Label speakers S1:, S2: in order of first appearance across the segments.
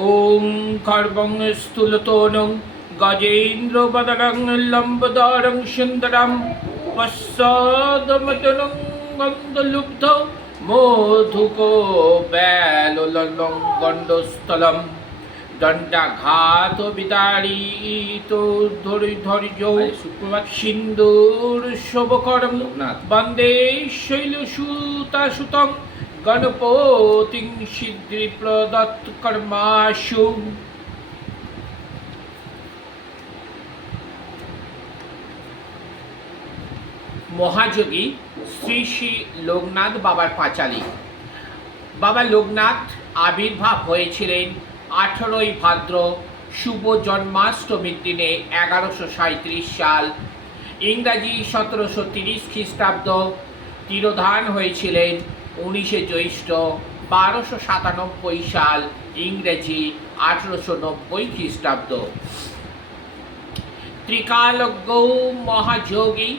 S1: ॐ खर्वं স্থূলতোনং গজেন্দ্রবদরং লম্বদরং সুন্দরম পশ্চাদমতনং গন্ধলুব্ধ মধুকো ব্যালোলং গণ্ডস্থলম দণ্ডাঘাত বিতাড়িত ধরি ধৈর্য সুপ্রভাত সিন্দুর শোভকরম বন্দে শৈলসুতাসুতং গণপতিং সিদ্ধি প্রদত্ত কর্মাশু মহাযোগী শ্রী শ্রী লোকনাথ বাবার পাঁচালী বাবা লোকনাথ আবির্ভাব হয়েছিলেন আঠেরোই ভাদ্র শুভ জন্মাষ্টমীর দিনে এগারোশো সাঁত্রিশ সাল। ইংরাজি সতেরোশো তিরিশ খ্রিস্টাব্দ তিরোধান হয়েছিলেন উনিশে জ্যৈষ্ঠ বারোশো সাতানব্বই সাল ইংরেজি আঠেরোশো নব্বই খ্রিস্টাব্দ। ত্রিকালজ্ঞ মহাযোগী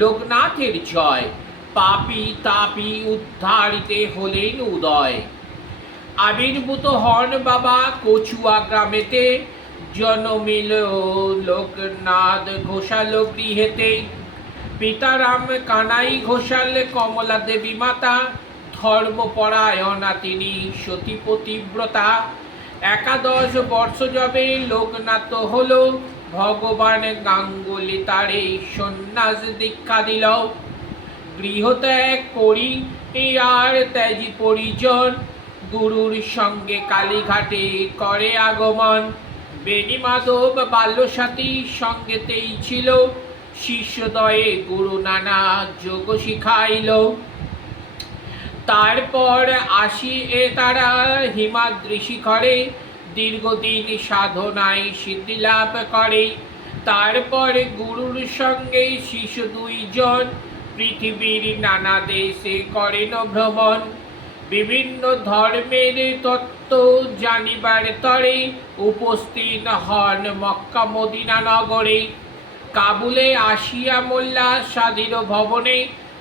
S1: লোকনাথের জয় পাপি তাপি উদ্ধারিতে হলেন উদয়। আবির্ভূত হন বাবা কচুয়া গ্রামেতে জনমিল লোকনাথ ঘোষাল গৃহেতে। পিতারাম কানাই ঘোষাল কমলা দেবী মাতা ধর্মপরায়ণা তিনি সতীপতিব্রতা একাদশ বর্ষ যবে লোকনাথ হল ভগবান গাঙ্গুলি তারে সন্ন্যাস দীক্ষা দিল। গৃহত্যাগ করি আর ত্যাজি পরিজন, গুরুর সঙ্গে কালীঘাটে করে আগমন। বেণী মাধব বাল্যসাথী সঙ্গেতেই ছিল, শিষ্যদয়ে গুরু নানা যোগ শিখাইল। তারপর আসি এ তারা হিমাদ্রি শিখরে দীর্ঘদিন সাধনায় সিদ্ধি লাভ করে। তারপরে গুরুর সঙ্গে শিশু দুইজন, পৃথিবীর নানা দেশে করেন ভ্রমণ। বিভিন্ন ধর্মের তত্ত্ব জানিবার তরে উপস্থিত হন মক্কা মদিনা নগরে। কাবুলে আসিয়া মোল্লা স্বাধীন ভবনে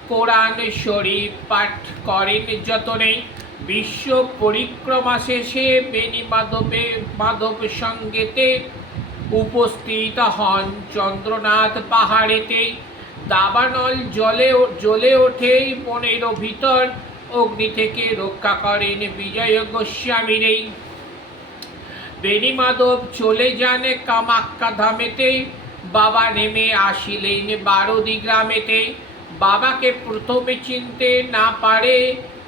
S1: কোরআন শরীফ পাঠ করেন যতনে বিশ্ব পরিক্রমা শেষে বেণী মাধবে মাধব সঙ্গেতে উপস্থিত হন চন্দ্রনাথ পাহাড়েতে। দাবানল জলে জ্বলে ওঠে বনের ভিতর। অগ্নি থেকে রক্ষা করেন বিজয় গোস্বামীরেই বেণী মাধব চলে যান কামাক্কা ধামেতে। বাবা নেমে আসিলেন বারোদি গ্রামেতে। বাবাকে প্রথমে চিনতে না পারে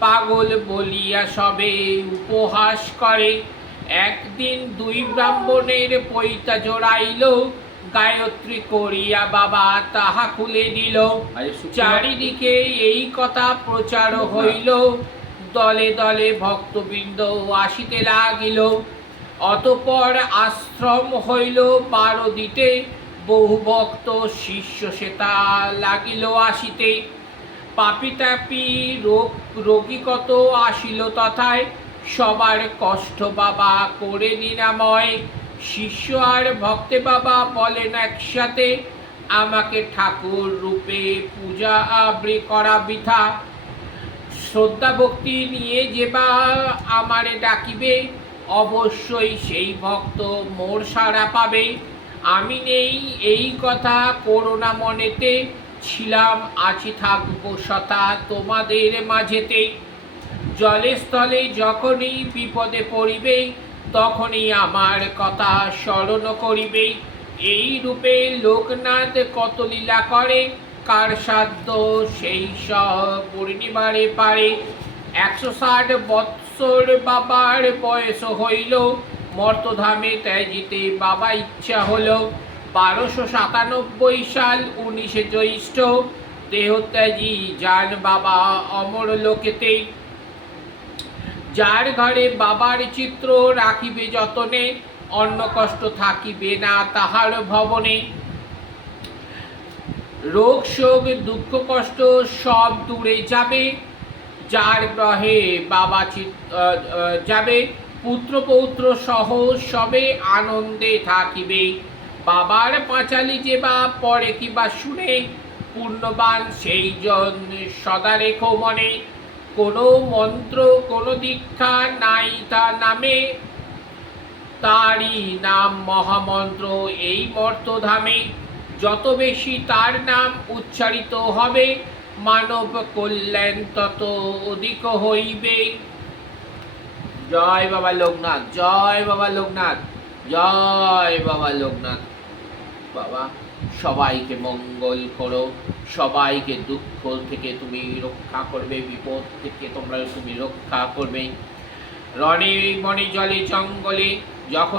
S1: পাগল বলিয়া সবে উপহাস করে। একদিন দুই ব্রাহ্মণের পৈতা জোড়াইল গায়ত্রী করিয়া বাবা তাহা খুলে দিল। চারিদিকে এই কথা প্রচার হইল দলে দলে ভক্তবৃন্দ আসিতে লাগিল। অতপর আশ্রম হইল বারদিতে বহু ভক্ত শিষ্য সেতা লাগিল আসিতে। পাপি তাপি রোগ, রোগী কত আসিল তথায়? সবার কষ্ট বাবা করে নিরাময়। শিষ্য আর ভক্তে বাবা বলেন একসাথে, আমাকে ঠাকুর রূপে পূজা আবৃ করা বৃথা। শ্রদ্ধা ভক্তি নিয়ে যে বা আমারে ডাকিবে, অবশ্যই সেই ভক্ত মোর সাড়া পাবে। আমি নেই এই কথা, করোনা মনেতে ছিলাম, আছি থাকব সতা তোমাদের মাঝেতে। জলে স্থলে যখনই বিপদে পড়িবে, তখনই আমার কথা স্মরণ করিবে। এই রূপে লোকনাথ কত লীলা করে, কার সাধ্য সেই সব পূর্ণিমারে পারে। একশো ষাট বৎসর বাবার বয়স হইল মর্তধামে ত্যাজিতে বাবা ইচ্ছা হলো। বারোশো সাতানব্বই সাল উনিশে জ্যৈষ্ঠ দেহত্যাগী যান বাবা অমর লোকেতে। যার ঘরে বাবার চিত্র রাখিবে যতনে, অন্য কষ্ট থাকিবে না তাহার ভবনে। রোগ, শোক, দুঃখ, কষ্ট সব দূরে যাবে। যার গ্রহে বাবা যাবে। পুত্র পৌত্র সহ সবে আনন্দে থাকিবে। বাবার পাঁচালি যে বা পরে কিবা শুনে পূর্ণবান সেই জন সদা রেখো মনে। কোনো মন্ত্র, কোনো দীক্ষা নাই তা নামে। তারই নাম মহামন্ত্র এই মর্তধামে। যত বেশি তার নাম উচ্চারিত হবে, মানব কল্যাণ তত অধিক হইবে। জয় বাবা লোকনাথ, জয় বাবা লোকনাথ, জয় বাবা লোকনাথ। বাবা, সবাইকে মঙ্গল করো, সবাইকে দুঃখ থেকে তুমি রক্ষা করবে, বিপদ থেকে তোমরা তুমি রক্ষা করবে। রণে বনে জলে জঙ্গলে যখন